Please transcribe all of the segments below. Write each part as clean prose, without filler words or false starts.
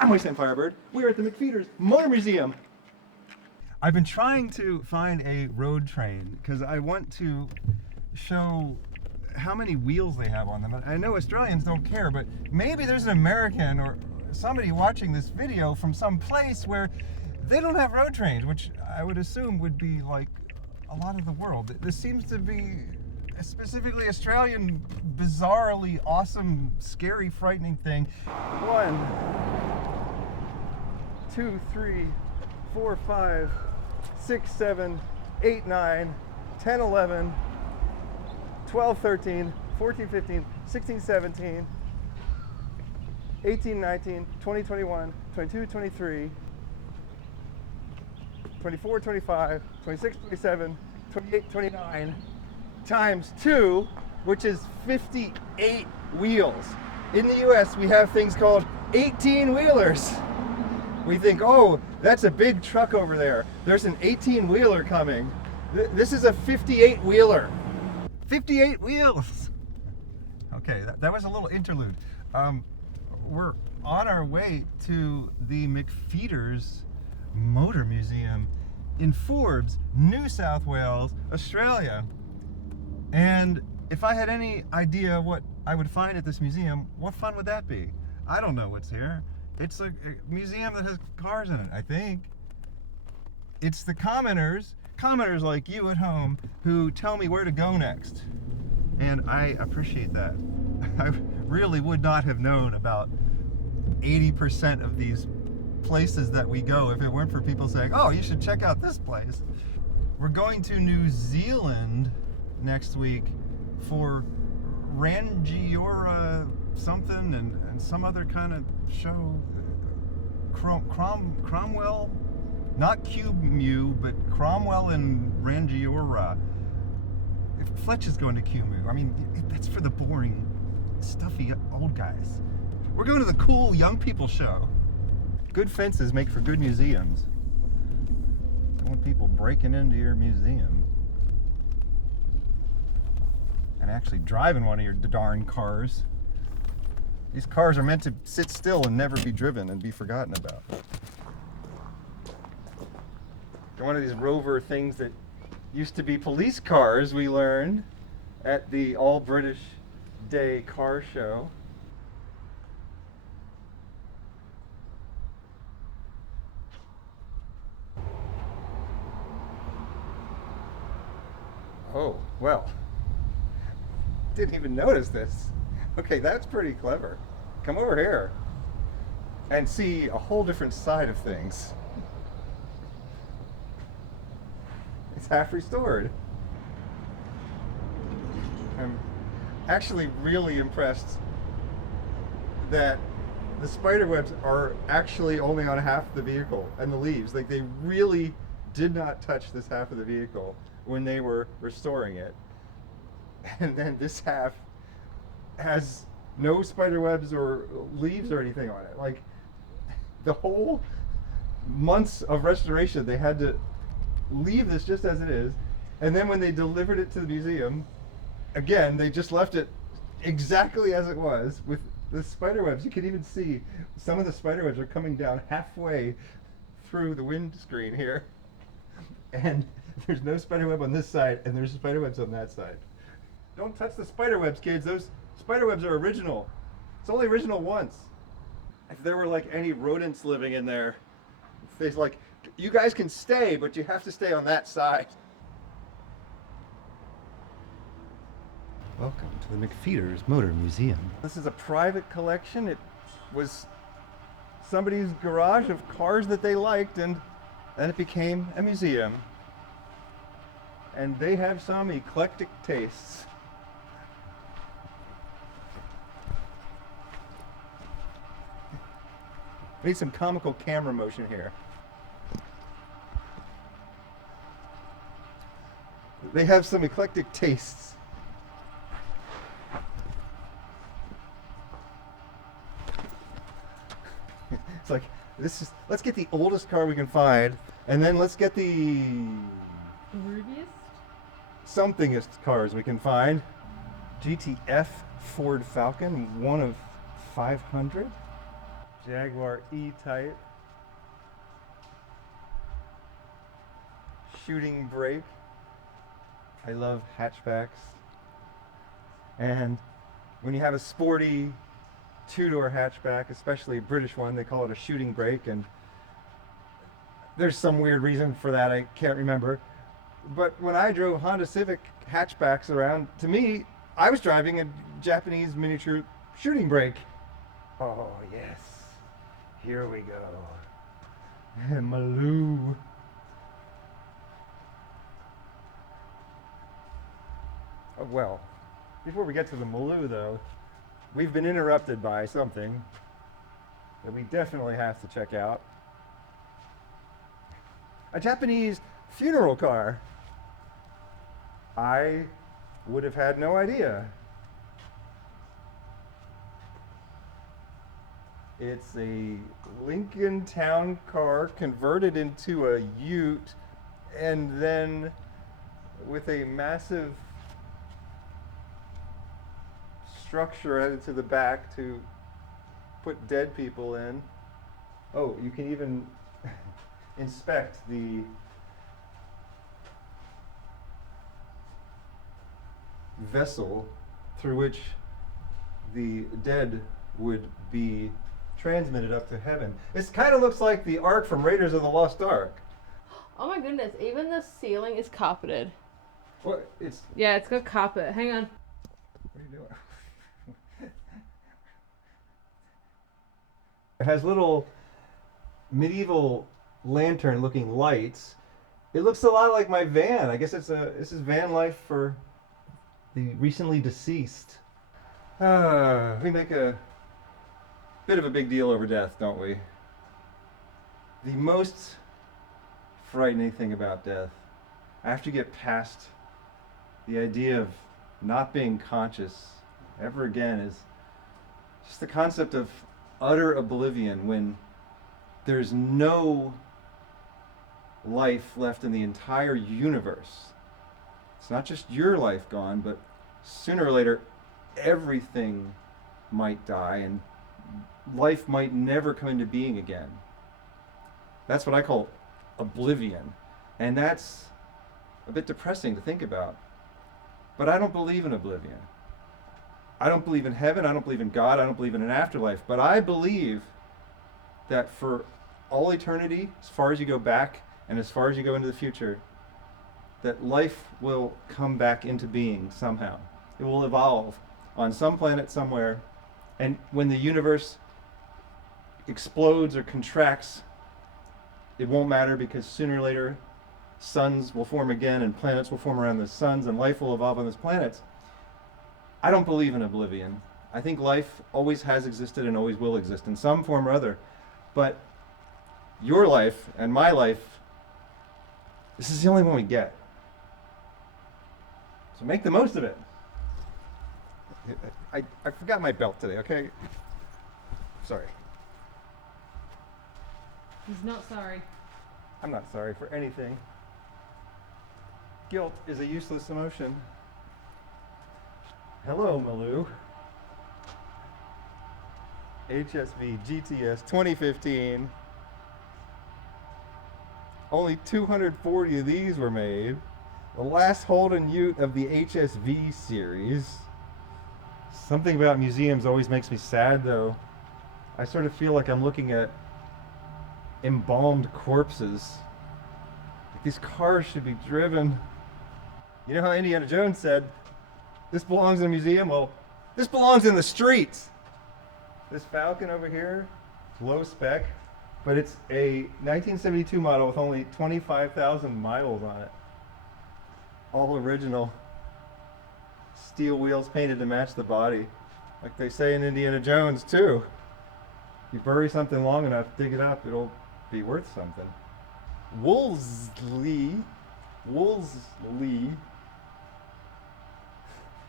I'm WastelandFirebird. We're at the McFeeter's Motor Museum. I've been trying to find a road train because I want to show how many wheels they have on them. I know Australians don't care, but maybe there's an American or somebody watching this video from some place where they don't have road trains, which I would assume would be like a lot of the world. This seems to be a specifically Australian, bizarrely awesome, scary, frightening thing. 1, 2, 3, 4, 5, 6, 7, 8, 9, 10, 11, 12, 13, 14, 15, 16, 17, 18, 19, 20, 21, 22, 23, 24, 25, 26, 27, 28, 29, times 2, which is 58 wheels. In the US, we have things called 18-wheelers. We think, oh, that's a big truck over there. There's an 18-wheeler coming. This is a 58-wheeler. 58 wheels! Okay, that was a little interlude. We're on our way to the McFeeters Motor Museum in Forbes, New South Wales, Australia. And if I had any idea what I would find at this museum, what fun would that be? I don't know what's here. It's a museum that has cars in it, I think. It's the commenters like you at home, who tell me where to go next. And I appreciate that. I really would not have known about 80% of these places that we go if it weren't for people saying, oh, you should check out this place. We're going to New Zealand next week for Rangiora something and some other kind of show. Cromwell, not Cube Mew, but Cromwell and Rangiora. If Fletch is going to Cube Mew, I mean, that's for the boring, stuffy old guys. We're going to the cool young people show. Good fences make for good museums. Don't want people breaking into your museum and actually driving one of your darn cars. These cars are meant to sit still and never be driven and be forgotten about. They're one of these rover things that used to be police cars, we learned at the All British Day car show. Oh, well, didn't even notice this. Okay, that's pretty clever. Come over here and see a whole different side of things. It's half restored. I'm actually really impressed that the spiderwebs are actually only on half the vehicle and the leaves. Like, they really did not touch this half of the vehicle when they were restoring it. And then this half has no spider webs or leaves or anything on it. Like, the whole months of restoration, they had to leave this just as it is. And then when they delivered it to the museum, again, they just left it exactly as it was with the spider webs. You can even see some of the spider webs are coming down halfway through the windscreen here. And there's no spider web on this side, and there's spider webs on that side. Don't touch the spider webs, kids. Those spider webs are original. It's only original once. If there were like any rodents living in there, they's like, you guys can stay, but you have to stay on that side. Welcome to the McFeeters Motor Museum. This is a private collection. It was somebody's garage of cars that they liked, and then it became a museum. And they have some eclectic tastes. We need some comical camera motion here. They have some eclectic tastes. It's like, let's get the oldest car we can find, and then let's get the rubiest? Somethingest cars we can find. GTF Ford Falcon, one of 500. Jaguar E-Type. Shooting brake. I love hatchbacks. And when you have a sporty two-door hatchback, especially a British one, they call it a shooting brake, and there's some weird reason for that, I can't remember. But when I drove Honda Civic hatchbacks around, to me, I was driving a Japanese miniature shooting brake. Oh yes, here we go. Maloo. Oh, well, before we get to the Maloo though, we've been interrupted by something that we definitely have to check out. A Japanese funeral car. I would have had no idea. It's a Lincoln Town car converted into a ute, and then with a massive structure added to the back to put dead people in. Oh, you can even inspect the vessel through which the dead would be transmitted up to heaven. This kind of looks like the Ark from Raiders of the Lost Ark. Oh my goodness, even the ceiling is carpeted. What? It's... Yeah, it's got carpet. Hang on. What are you doing? It has little medieval lantern-looking lights. It looks a lot like my van. I guess this is van life for the recently deceased. We make a bit of a big deal over death, don't we? The most frightening thing about death, after you get past the idea of not being conscious ever again, is just the concept of utter oblivion, when there's no life left in the entire universe. It's not just your life gone, but sooner or later everything might die and life might never come into being again. That's what I call oblivion. And that's a bit depressing to think about. But I don't believe in oblivion. I don't believe in heaven, I don't believe in God, I don't believe in an afterlife. But I believe that for all eternity, as far as you go back and as far as you go into the future, that life will come back into being somehow. It will evolve on some planet somewhere, and when the universe explodes or contracts, it won't matter, because sooner or later suns will form again and planets will form around the suns and life will evolve on those planets. I don't believe in oblivion. I think life always has existed and always will exist in some form or other. But your life and my life, this is the only one we get. So make the most of it. I forgot my belt today, okay? Sorry. He's not sorry. I'm not sorry for anything. Guilt is a useless emotion. Hello, Maloo. HSV GTS 2015. Only 240 of these were made. The last Holden Ute of the HSV series. Something about museums always makes me sad, though. I sort of feel like I'm looking at embalmed corpses. Like these cars should be driven. You know how Indiana Jones said, this belongs in a museum? Well, this belongs in the streets. This Falcon over here, it's low spec, but it's a 1972 model with only 25,000 miles on it. All original. Steel wheels painted to match the body. Like they say in Indiana Jones too. You bury something long enough, dig it up, it'll be worth something. Wolseley.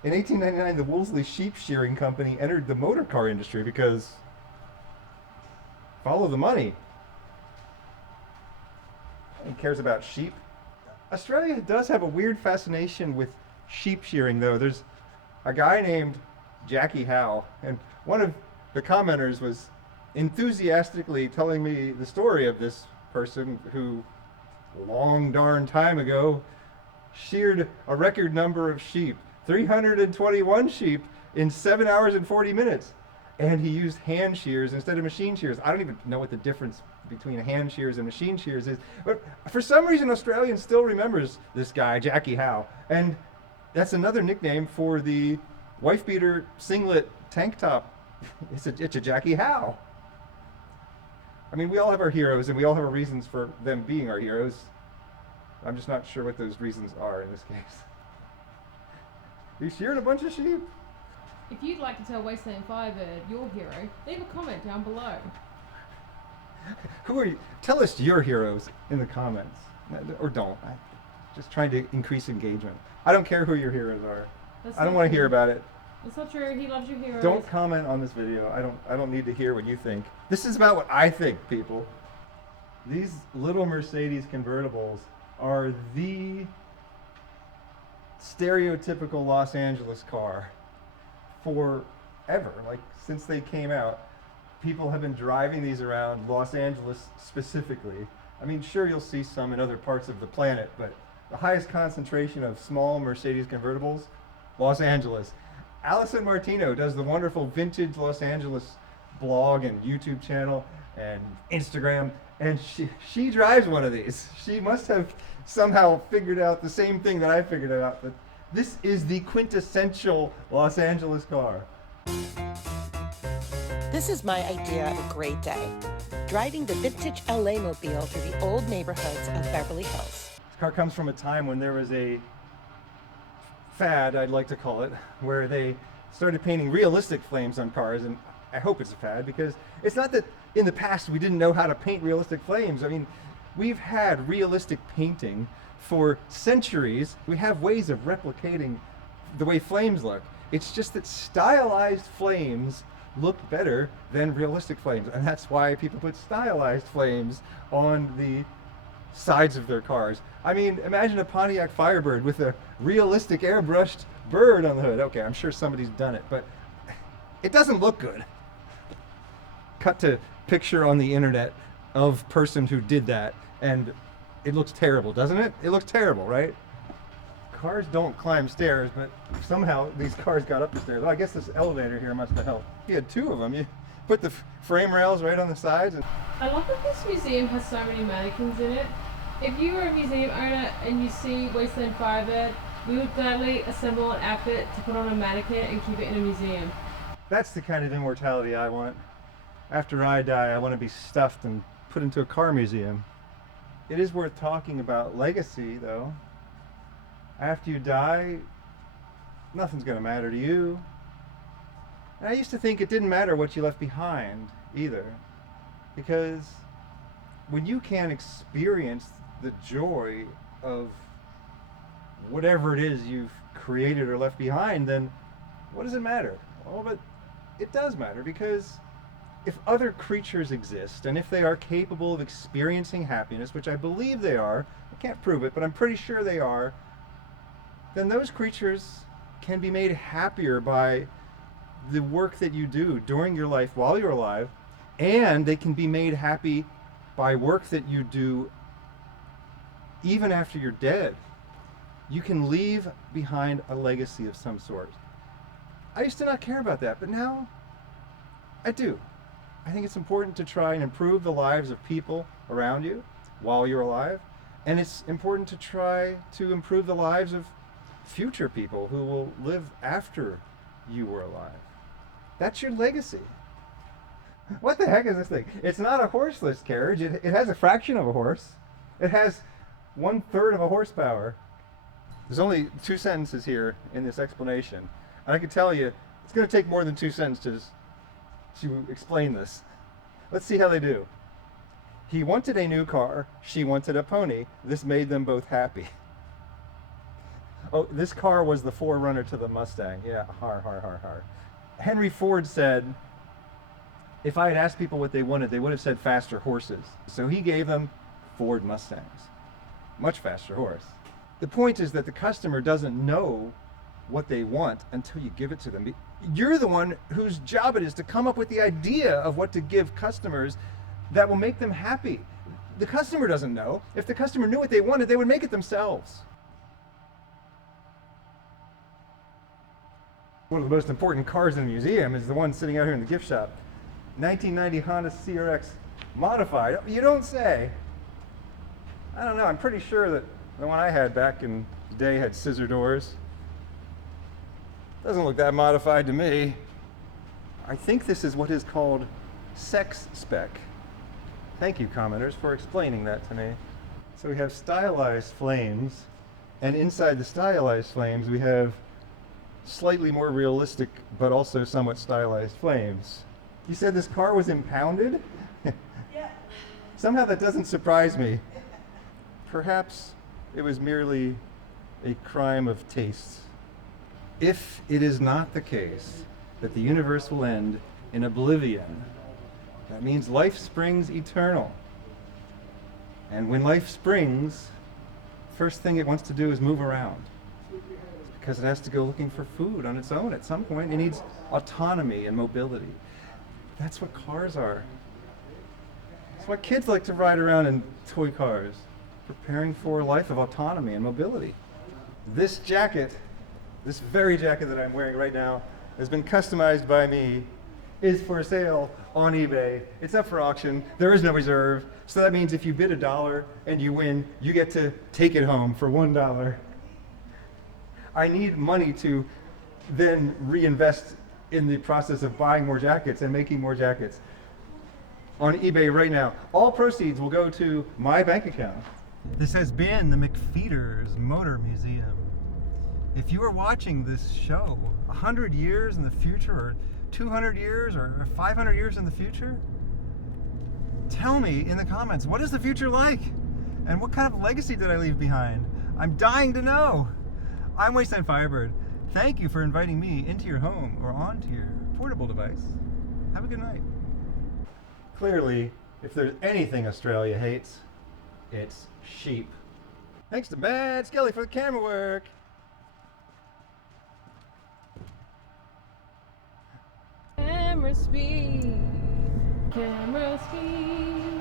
In 1899, the Wolseley Sheep Shearing Company entered the motor car industry because follow the money. Who cares about sheep? Australia does have a weird fascination with sheep shearing, though. There's a guy named Jackie Howe, and one of the commenters was enthusiastically telling me the story of this person who, long darn time ago, sheared a record number of sheep, 321 sheep in 7 hours and 40 minutes. And he used hand shears instead of machine shears. I don't even know what the difference between hand shears and machine shears is. But for some reason, Australian still remembers this guy, Jackie Howe. And that's another nickname for the wife beater singlet tank top. It's a Jackie Howe. I mean, we all have our heroes and we all have our reasons for them being our heroes. I'm just not sure what those reasons are in this case. You sheared a bunch of sheep? If you'd like to tell WastelandFirebird your hero, leave a comment down below. Who are you? Tell us your heroes in the comments. Or don't. I'm just trying to increase engagement. I don't care who your heroes are. I don't want to hear about it. That's not true. He loves your heroes. Don't comment on this video. I don't need to hear what you think. This is about what I think, people. These little Mercedes convertibles are the stereotypical Los Angeles car forever. Like, since they came out, people have been driving these around Los Angeles specifically. I mean, sure, you'll see some in other parts of the planet, but the highest concentration of small Mercedes convertibles, Los Angeles. Allison Martino does the wonderful Vintage Los Angeles blog and YouTube channel and Instagram, and she drives one of these. She must have somehow figured out the same thing that I figured out, that this is the quintessential Los Angeles car. This is my idea of a great day. Driving the vintage LA mobile through the old neighborhoods of Beverly Hills. This car comes from a time when there was a fad, I'd like to call it, where they started painting realistic flames on cars, and I hope it's a fad because it's not that in the past we didn't know how to paint realistic flames. I mean, we've had realistic painting for centuries. We have ways of replicating the way flames look. It's just that stylized flames look better than realistic flames, and that's why people put stylized flames on the sides of their cars. I mean, imagine a Pontiac Firebird with a realistic airbrushed bird on the hood. Okay, I'm sure somebody's done it, but it doesn't look good. Cut to picture on the internet of person who did that, and it looks terrible, doesn't it? It looks terrible, right? Cars don't climb stairs, but somehow these cars got up the stairs. Well, I guess this elevator here must have helped. You had two of them. You put the frame rails right on the sides. And I love that this museum has so many mannequins in it. If you were a museum owner and you see WastelandFirebird, we would gladly assemble an outfit to put on a mannequin and keep it in a museum. that's the kind of immortality I want. After I die, I want to be stuffed and put into a car museum. It is worth talking about legacy, though. After you die, nothing's going to matter to you. And I used to think it didn't matter what you left behind, either. Because when you can't experience the joy of whatever it is you've created or left behind, then what does it matter? Well, but it does matter, because if other creatures exist, and if they are capable of experiencing happiness, which I believe they are, I can't prove it, but I'm pretty sure they are, then those creatures can be made happier by the work that you do during your life while you're alive, and they can be made happy by work that you do even after you're dead. You can leave behind a legacy of some sort. I used to not care about that, but now I do. I think it's important to try and improve the lives of people around you while you're alive, and it's important to try to improve the lives of future people who will live after you were alive. That's your legacy. What the heck is this thing? It's not a horseless carriage. It has a fraction of a horse. It has 1/3 of a horsepower. There's only 2 sentences here in this explanation. And I can tell you, it's going to take more than 2 sentences to explain this. Let's see how they do. He wanted a new car. She wanted a pony. This made them both happy. Oh, this car was the forerunner to the Mustang. Yeah, har, har, har, har. Henry Ford said, if I had asked people what they wanted, they would have said faster horses. So he gave them Ford Mustangs. Much faster horse. The point is that the customer doesn't know what they want until you give it to them. You're the one whose job it is to come up with the idea of what to give customers that will make them happy. The customer doesn't know. If the customer knew what they wanted, they would make it themselves. One of the most important cars in the museum is the one sitting out here in the gift shop. 1990 Honda CRX modified. You don't say. I don't know, I'm pretty sure that the one I had back in the day had scissor doors. Doesn't look that modified to me. I think this is what is called sex spec. Thank you, commenters, for explaining that to me. So we have stylized flames, and inside the stylized flames we have slightly more realistic but also somewhat stylized flames. You said this car was impounded? Yeah. Somehow that doesn't surprise me. Perhaps it was merely a crime of taste. If it is not the case that the universe will end in oblivion, that means life springs eternal. And when life springs, first thing it wants to do is move around. Because it has to go looking for food on its own at some point. It needs autonomy and mobility. That's what cars are. That's why kids like to ride around in toy cars, preparing for a life of autonomy and mobility. This jacket, this very jacket that I'm wearing right now, has been customized by me, is for sale on eBay. It's up for auction. There is no reserve. So that means if you bid $1 and you win, you get to take it home for $1. I need money to then reinvest in the process of buying more jackets and making more jackets on eBay right now. All proceeds will go to my bank account. This has been the McFeeter's Motor Museum. If you are watching this show 100 years in the future, or 200 years, or 500 years in the future, tell me in the comments, what is the future like? And what kind of legacy did I leave behind? I'm dying to know. I'm WastelandFirebird. Thank you for inviting me into your home or onto your portable device. Have a good night. Clearly, if there's anything Australia hates, it's sheep. Thanks to Matt Skelly for the camera work. Camera speed. Camera speed.